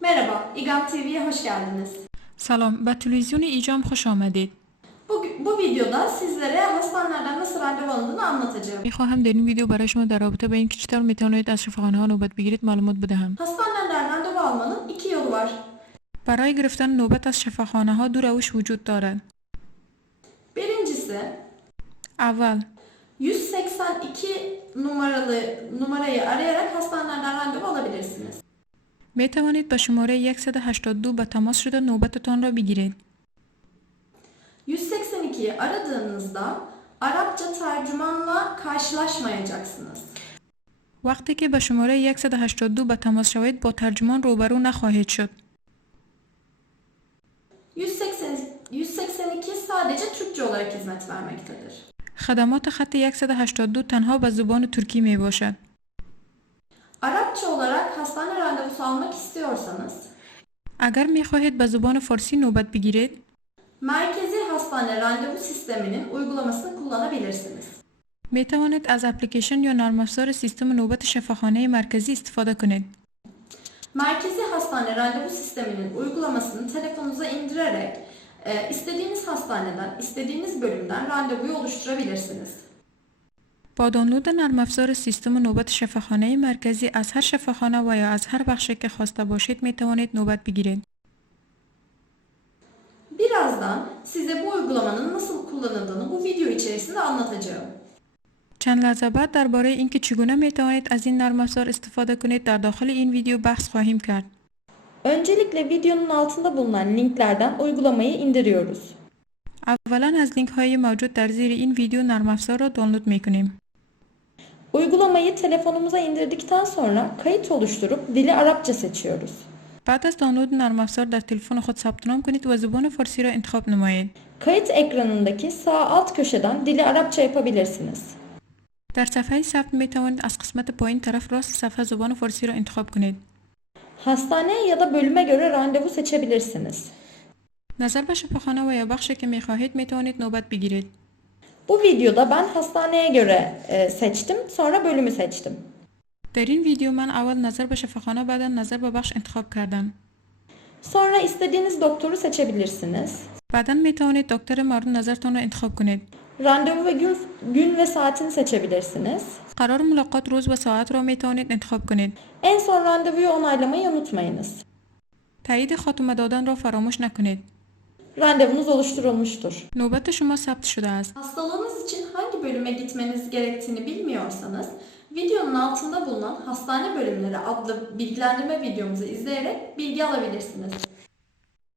Merhaba, İGAM TV'ye hoş geldiniz. سلام به تلویزیون ایجام خوش آمدید Bu, bu videoda sizlere hastanelerden nasıl randevu alındığını anlatacağım. می‌خواهم در این ویدیو برای شما در رابطه با اینکه چطور می‌توانید از شفاخانه ها نوبت بگیرید معلومات بدهم Hastanelerden randevu almanın iki yolu var. برای گرفتن نوبت از شفاخانه ها دو روش وجود دارد Birincisi, اول 182 numaralı numarayı arayarak hastanelerden randevu alabilirsiniz. می توانید به شماره 182 به تماس شده نوبتتان را بگیرید 182'yi aradığınızda Arapça tercümanla karşılaşmayacaksınız. وقتی که به شماره 182 به تماس شوید با ترجمان روبرو نخواهید شد 180, 182 sadece Türkçe olarak hizmet vermektedir. خدمات خط 182 تنها به زبان ترکی می باشد Arapça olarak hastane randevusu almak istiyorsanız اگر می خواهید به زبان فارسی نوبت بگیرید Merkezi Hastane Randevu Sistemi'nin uygulamasını kullanabilirsiniz. می توانید از اپلیکیشن یا نرم افزار سیستم نوبت شفاخانه مرکزی استفاده کنید Merkezi Hastane Randevu Sistemi'nin uygulamasını telefonunuza indirerek e, istediğiniz hastaneden, istediğiniz bölümden randevuyu oluşturabilirsiniz. با دانلود نرم افزار سیستم نوبت شفاخانه مرکزی از هر شفاخانه و یا از هر بخشی که خواسته باشید می توانید نوبت بگیرید. Birazdan size bu uygulamanın nasıl kullanıldığını bu video içerisinde anlatacağım. چند لحظه بعد درباره اینکه چگونه می توانید از این نرم افزار استفاده کنید در داخل این ویدیو بحث خواهیم کرد. Öncelikle videonun altında bulunan linklerden uygulamayı indiriyoruz. اولا از لینک های موجود در زیر این ویدیو نرم افزار را دانلود می کنیم. Uygulamayı telefonumuza indirdikten sonra kayıt oluşturup dili Arapça seçiyoruz. بعد از دانلود نرم افزار در تلفن خود ثبت نام کنید و زبان فارسی را انتخاب نمایید. Kayıt ekranındaki sağ alt köşeden dili Arapça yapabilirsiniz. در صفحه ثبت می توانید از قسمت پایین طرف راست صفحه زبان فارسی را انتخاب کنید. Hastaneye ya da bölüme göre randevu seçebilirsiniz. نظر به شفاخانه و یا بخشی که می خواهید می توانید نوبت بگیرید. Bu videoda ben hastaneye göre e, seçtim, sonra bölümü seçtim. در این ویدیو من اول نظر به شفاخانه بعدا نظر به بخش انتخاب کردم. Sonra istediğiniz doktoru seçebilirsiniz. بعدا می توانید دکتر مورد نظرتان را انتخاب کنید. Randevu ve gün, gün ve saatini seçebilirsiniz. قرار ملاقات روز و ساعت را می توانید انتخاب کنید. En son randevuyu onaylamayı unutmayınız. تایید خاتمه دادن را فراموش نکنید. Randevunuz oluşturulmuştur. نوبت شما ثبت شده است. Hastalığınız için hangi bölüme gitmeniz gerektiğini bilmiyorsanız videonun altında bulunan hastane bölümleri adlı bilgilendirme videomuzu izleyerek bilgi alabilirsiniz.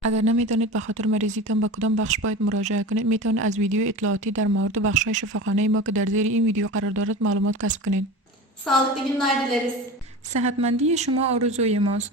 اگر نمیدانید به خاطر مریضیتان به کدام بخش باید مراجعه کنید میتوانید از ویدیو اطلاعاتی در مورد بخش های شفاخانه ما که در زیر این ویدیو قرار دارد معلومات کسب کنید Sağlıklı günler dileriz. صحتمندی شما آرزوی ماست